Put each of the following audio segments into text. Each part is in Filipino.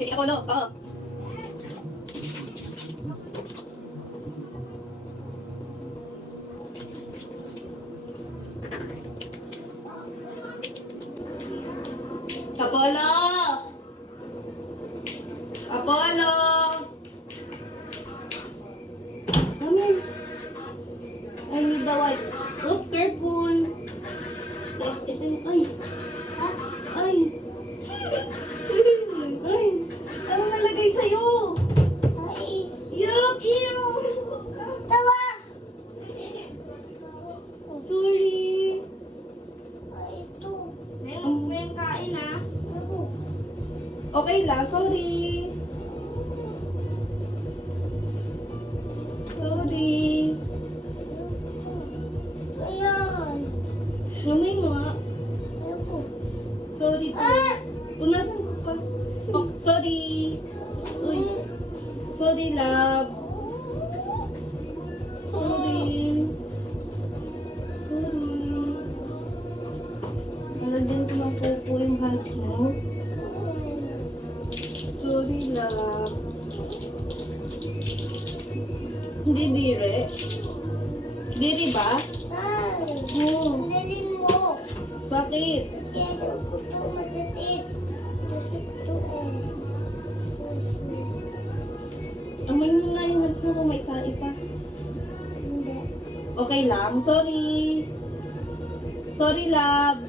Sige ako, no? Oo. Apollo! Apollo! Come here. I need the white. Oh, careful. Ito yung, ay. Ay. Ay. Ano nalagay sa'yo? Ay. Yuck! Ew! Tawa! Sorry. Ay, ito. May kain ah. Ako. Okay lang, sorry. Sorry. Ayan. Namay mo nga. Ako. Sorry po. Punasan ko pa. Oh, sorry. Uy. Sorry, love. Sorry. Sorry. Nalagyan ko ng pupo yung hands mo. Sorry, love. Hindi dire. Diri ba? Oo. Dalhin mo. Bakit? Kaya ko ito matatit. Ito Amay mo nga yung hands mo kung may kai pa. Hindi. Okay lang. Sorry. Sorry, love.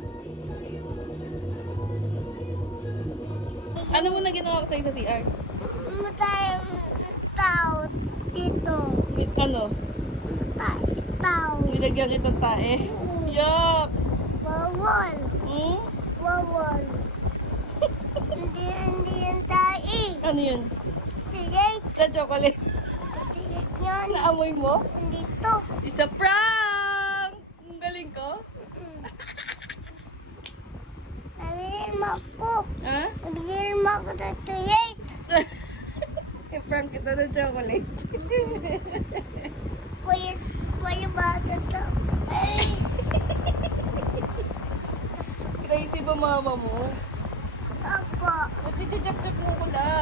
Ano mo na ginawa ko sa'yo sa CR? Matayang tao dito. With ano? Tao. Nilagyan kitang tae. Yuck! Bawal. Hmm? Bawal. Hindi yung tae. Ano yun? Straight. Sa chocolate. Straight yan. Naamoy mo? Dito. Isa prank! Ang galing ko. Nabilin mo ako. Ha? Nabilin mo ako sa straight. I-prank kita ng chocolate. Kuya ba ito? Ay. Crazy ba mama mo? Ako. Ba't i-chap-chap mo ko lang?